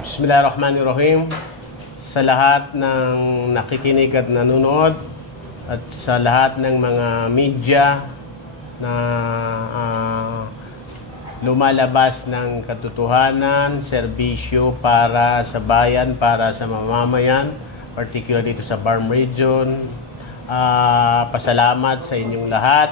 Bismillahirrahmanirrahim. Sa lahat ng nakikinig at nanonood at sa lahat ng mga media na lumalabas ng katotohanan, serbisyo para sa bayan, para sa mamamayan, particularly dito sa Barm Region, pasalamat sa inyong lahat.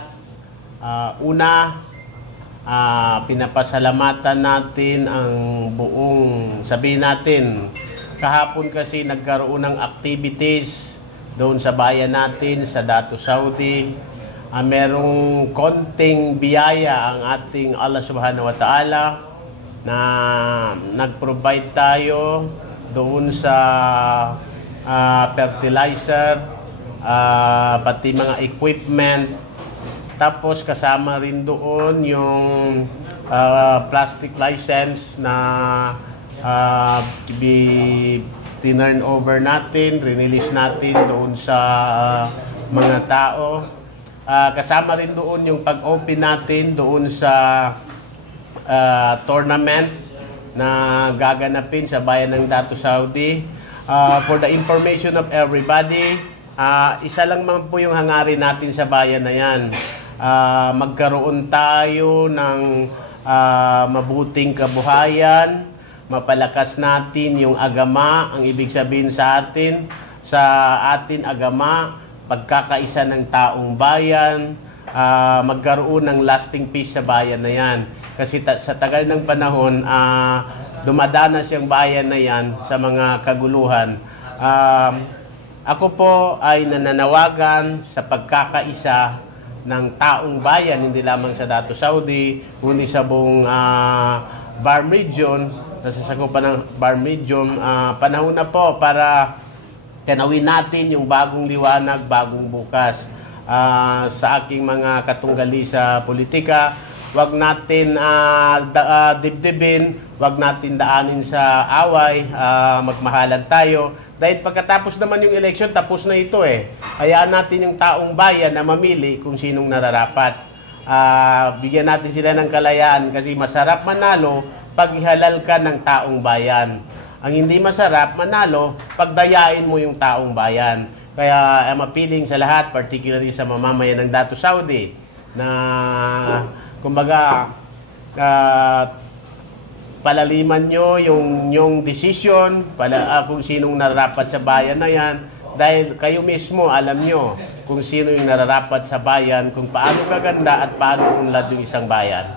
Pinapasalamatan natin ang buong, sabihin natin, kahapon kasi nagkaroon ng activities doon sa bayan natin, sa Datu Saudi. Merong konting biyaya ang ating Allah Subhanahu wa Ta'ala na nag-provide tayo doon sa fertilizer, pati mga equipment. Tapos kasama rin doon yung plastic license na tinurn over natin, release natin doon sa mga tao. Kasama rin doon yung pag-open natin doon sa tournament na gaganapin sa bayan ng Datu Saudi. For the information of everybody, isa lang man po yung hangarin natin sa bayan na yan. Magkaroon tayo ng mabuting kabuhayan, mapalakas natin yung agama, ang ibig sabihin sa atin agama, pagkakaisa ng taong bayan, magkaroon ng lasting peace sa bayan na yan. Kasi sa tagal ng panahon, dumadanas yung bayan na yan sa mga kaguluhan. Ako po ay nananawagan sa pagkakaisa ng taong bayan, hindi lamang sa Datu Saudi, kundi sa buong Barm Region, nasasakupan ng Barm Region. Panahon na po para tanawin natin yung bagong liwanag, bagong bukas. Sa aking mga katunggali sa politika, wag natin dibdibin, wag natin daanin sa away, magmahalan tayo. Dahil pagkatapos naman yung eleksyon, tapos na ito eh. Hayaan natin yung taong bayan na mamili kung sinong nararapat. Bigyan natin sila ng kalayaan kasi masarap manalo pag ihalal ka ng taong bayan. Ang hindi masarap manalo pag dayain mo yung taong bayan. Kaya mapiling sa lahat, particularly sa mamamayan ng Datu Saudi, na kumbaga palaliman nyo yung decision kung sinong nararapat sa bayan na yan, dahil kayo mismo alam nyo kung sino yung nararapat sa bayan, kung paano kaganda at paano unlad yung isang bayan.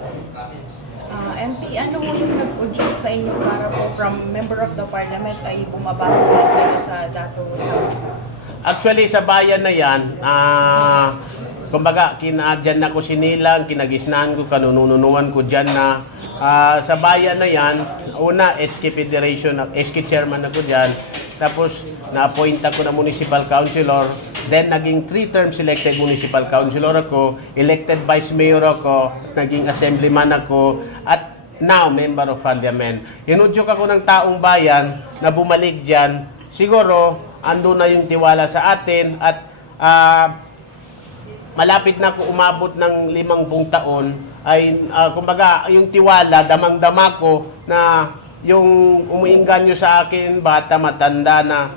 MP, ano yung nag-udyok sa inyo para po from member of the parliament ay bumabalik kayo sa Datu Saudi? Actually, sa bayan na yan, kumbaga, dyan na ko sinilang, kinagisnaan ko, kanununuan ko dyan na. Sa bayan na yan, una, SK chairman ako dyan. Tapos, na-appoint ako na municipal councilor. Then, naging 3 terms elected municipal councilor ako. Elected vice mayor ako. Naging assemblyman ako. At now, member of parliament. Inudyok ako ng taong bayan na bumalik dyan. Siguro, ando na yung tiwala sa atin at malapit na ako umabot ng 50 taon, ay kumbaga yung tiwala, damang-dama ko na yung umiinggan nyo sa akin, bata, matanda na,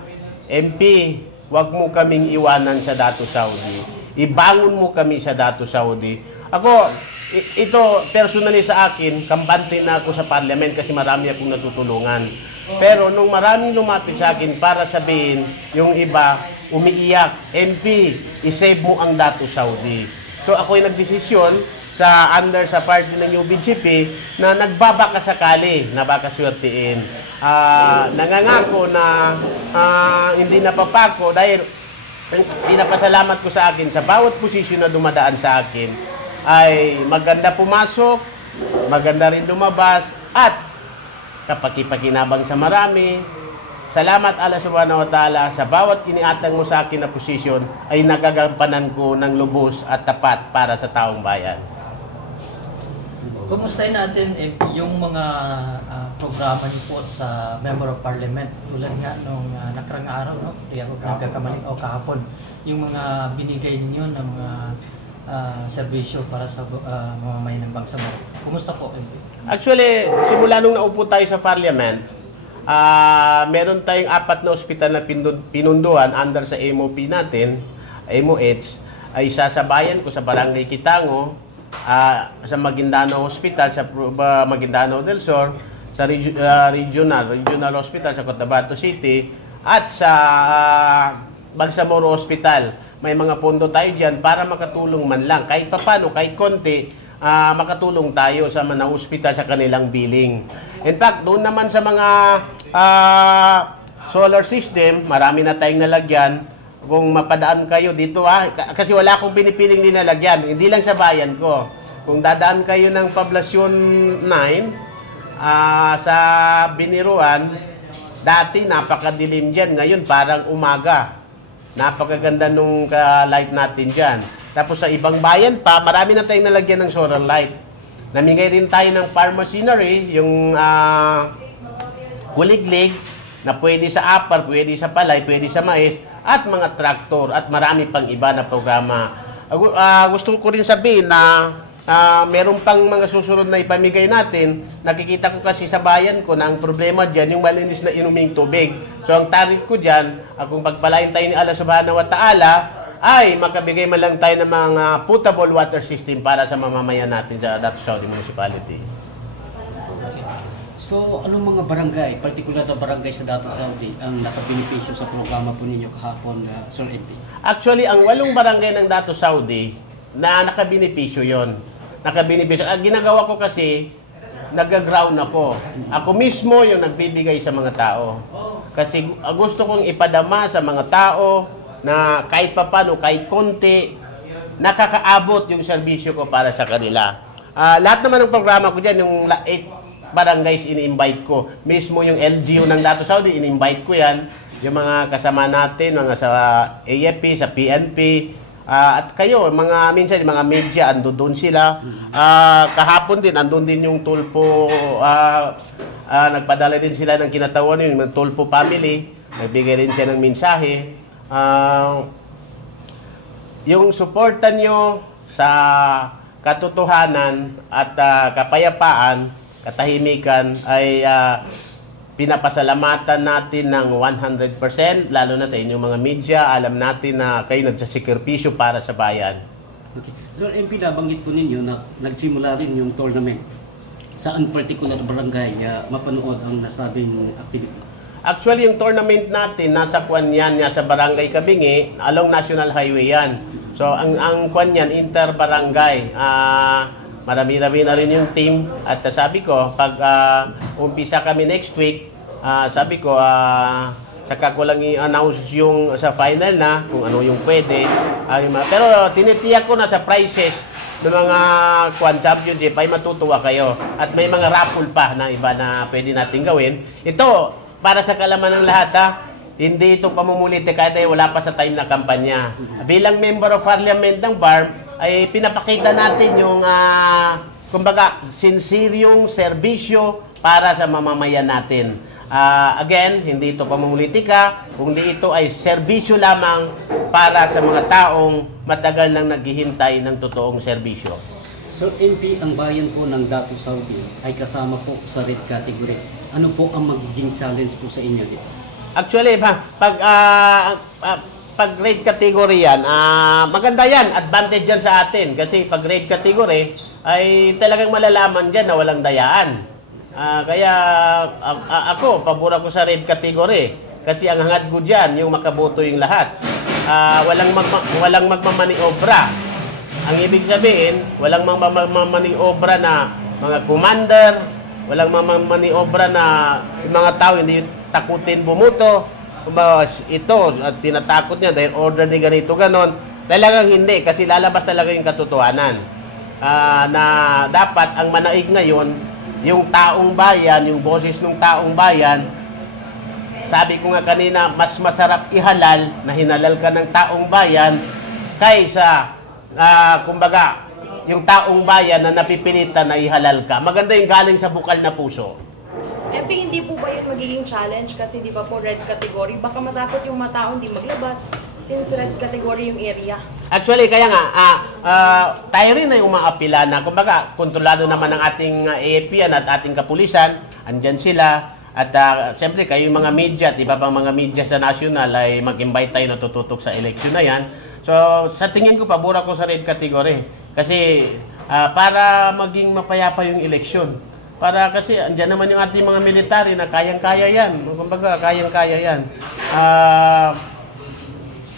MP, wag mo kaming iwanan sa Datu Saudi. Ibangon mo kami sa Datu Saudi. Ako, ito personally sa akin, kampante na ako sa parliament kasi marami akong natutulungan. Pero nung maraming lumapit sa akin para sabihin, yung iba, umiiyak, MP, isave mo ang Datu Saudi. So ako'y nagdesisyon sa party ng UBGP na nagbabaka sakali na baka swertiin. Nangangako na hindi napapako dahil pinapasalamat ko sa akin sa bawat posisyon na dumadaan sa akin ay maganda pumasok, maganda rin lumabas at kapaki-pakinabang sa marami. Salamat Allah Subhanahu wa Ta'ala sa bawat iniatang mo sa akin na posisyon ay nagagampanan ko ng lubos at tapat para sa taong bayan. Kumustahin natin yung mga programa niyo po sa Member of Parliament tulad nga nung nakarang araw, no? Hindi ako nagkakamali o kahapon, yung mga binigay niyo ng mga serbisyo para sa mamamayan ng Bangsamoro. Kumusta po? Actually, simula nung naupo tayo sa Parliament, meron tayong 4 na ospital na pinunduhan under sa MOP natin, MOH, ay isa sa bayan ko sa Barangay Kitango, sa Maguindanao Hospital sa Maguindanao del Sur, sa Regional Hospital sa Cotabato City, at sa Bangsamoro Hospital. May mga pondo tayo dyan para makatulong man lang kahit papano, kahit konti, makatulong tayo sa mga hospital sa kanilang billing. In fact, doon naman sa mga solar system, marami na tayong nalagyan. Kung mapadaan kayo dito, kasi wala akong pinipiling nilalagyan, hindi lang sa bayan ko. Kung dadaan kayo ng Poblacion 9, sa Biniruan, dati napakadilim dyan, ngayon parang umaga. Napakaganda nung light natin dyan. Tapos sa ibang bayan pa, marami na tayong nalagyan ng solar light. Namigay rin tayo ng farm machinery, yung kuliglig, na pwede sa apar, pwede sa palay, pwede sa mais, at mga traktor, at marami pang iba na programa. Gusto ko rin sabihin na meron pang mga susunod na ipamigay natin. Nakikita ko kasi sa bayan ko na ang problema dyan, yung malinis na inuming tubig. So ang target ko dyan, kung pagpalain tayo ni Allah Subhanahu wa Ta'ala, ay makabigay man lang tayo ng mga potable water system para sa mamamayan natin sa Dato Saudi Municipality. So, anong mga barangay, particular na barangay sa Dato Saudi, ang nakabenepisyo sa programa po ninyo kahapon, Sir MP? Actually, ang 8 barangay ng Dato Saudi na nakabenepisyo yon. Nakabenepisyo. Ang ginagawa ko kasi, nag-ground ako. Ako mismo yung nagbibigay sa mga tao. Kasi gusto kong ipadama sa mga tao na kahit papano, kahit konti, nakakaabot yung serbisyo ko para sa kanila. Lahat naman ng programa ko dyan, yung 8 barangays ini-invite ko. Mismo yung LGU ng Dato Saudi, ini-invite ko yan. Yung mga kasama natin, mga sa AFP, sa PNP, at kayo, minsan yung mga media, ando doon sila. Kahapon din, andun din yung Tulpo, nagpadala din sila ng kinatawan yung Tulpo family. Nagbigay rin siya ng mensahe. Yung suporta nyo sa katotohanan at kapayapaan, katahimikan ay pinapasalamatan natin ng 100%, lalo na sa inyong mga media. Alam natin na kayo nagsasikripisyo para sa bayan. Okay. Sir MP, nabanggit po ninyo na nagsimula rin yung tournament. Saan particular barangay mapanood ang nasabing activity? Actually, yung tournament natin, nasa kwan yan, sa Barangay Kabingi, along National Highway yan. So, ang kwan yan, inter-barangay. Marami-rami na rin yung team. At sabi ko, pag umpisa kami next week, sabi ko, saka ko lang i-announce yung sa final na, kung ano yung pwede. Pero tinitiyak ko na sa prices ng mga Kwan Championship ay matutuwa kayo. At may mga raffle pa na iba na pwede natin gawin. Ito, para sa kalaman ng lahat, hindi ito pamumulite kahit ay wala pa sa time na kampanya. Bilang member of parliament ng BARM, ay pinapakita natin yung kumbaga sinsiryong serbisyo para sa mamamayan natin. Again, hindi ito pamumulitika, kundi ito ay serbisyo lamang para sa mga taong matagal nang naghihintay ng totoong serbisyo. So MP, ang bayan po ng Dato Saudi ay kasama po sa red category. Ano po ang magiging challenge po sa inyo dito? Actually, pag red category yan, maganda yan, advantage yan sa atin. Kasi pag red category, ay talagang malalaman dyan na walang dayaan. Kaya ako, pabor ako sa red category. Kasi ang hangad ko dyan, yung makaboto yung lahat. Walang magmamaniobra. Ang ibig sabihin, walang magmamaniobra na mga commander, walang magmamaniobra na yung mga tao hindi takutin bumuto. Ito, tinatakot niya dahil order ni ganito, ganon. Talagang hindi, kasi lalabas talaga yung katotohanan. Na dapat ang manaig ngayon, yung taong bayan, yung boses ng taong bayan. Sabi ko nga kanina, mas masarap ihalal na hinalal ka ng taong bayan kaysa, kumbaga, yung taong bayan na napipilitan na ihalal ka. Maganda yung galing sa bukal na puso. MP, hindi po ba yun magiging challenge kasi di ba po red category? Baka matakot yung mga tao hindi maglabas since red category yung area. Actually, kaya nga, tayo rin ay umaapila na, kumbaga, kontrolado naman ng ating AFP at ating kapulisan, andyan sila. At siyempre, kayo yung mga media at iba pang mga media sa national ay mag-invite tayo na tututok sa election na yan. So, sa tingin ko, pabor ako sa red category. Kasi, para maging mapayapa yung eleksyon. Para kasi, andyan naman yung ating mga military na kayang-kaya yan. Kumbaga, kayang-kaya yan.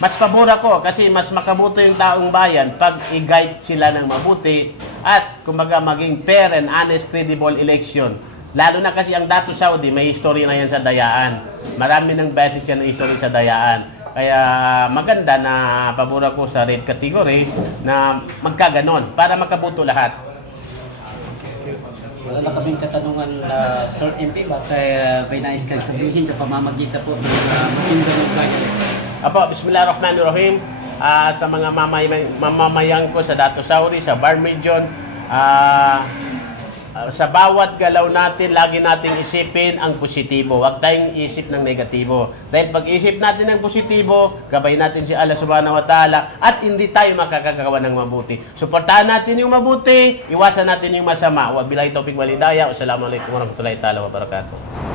Mas pabor ako kasi mas makabuto yung taong bayan pag i-guide sila ng mabuti at, kumbaga, maging fair and honest, credible election. Lalo na kasi ang Dato Saudi, may history na yan sa Dayaan. Marami ng beses yan na history sa Dayaan. Kaya maganda na pabor ako sa red category na magkaganon para makabuto lahat. Wala na kaming katanungan, Sir MP, baka may nais kang sabihin sa pamamagitan po ng Makindo Live. Apo, Bismillahirrahmanirrahim. Sa mga mamamayan ko sa Dato Saudi, sa Barm Region, sa bawat galaw natin, lagi nating isipin ang positibo. Huwag tayong isip ng negatibo. Dahil pag isip natin ng positibo, gabay natin si Allah Subhanahu wa Ta'ala at hindi tayo makakagawa ng mabuti. Suportahan natin yung mabuti, iwasan natin yung masama. Wabillahi taufiq wal hidayah. Wassalamualaikum warahmatullahi ta'ala wabarakatuh.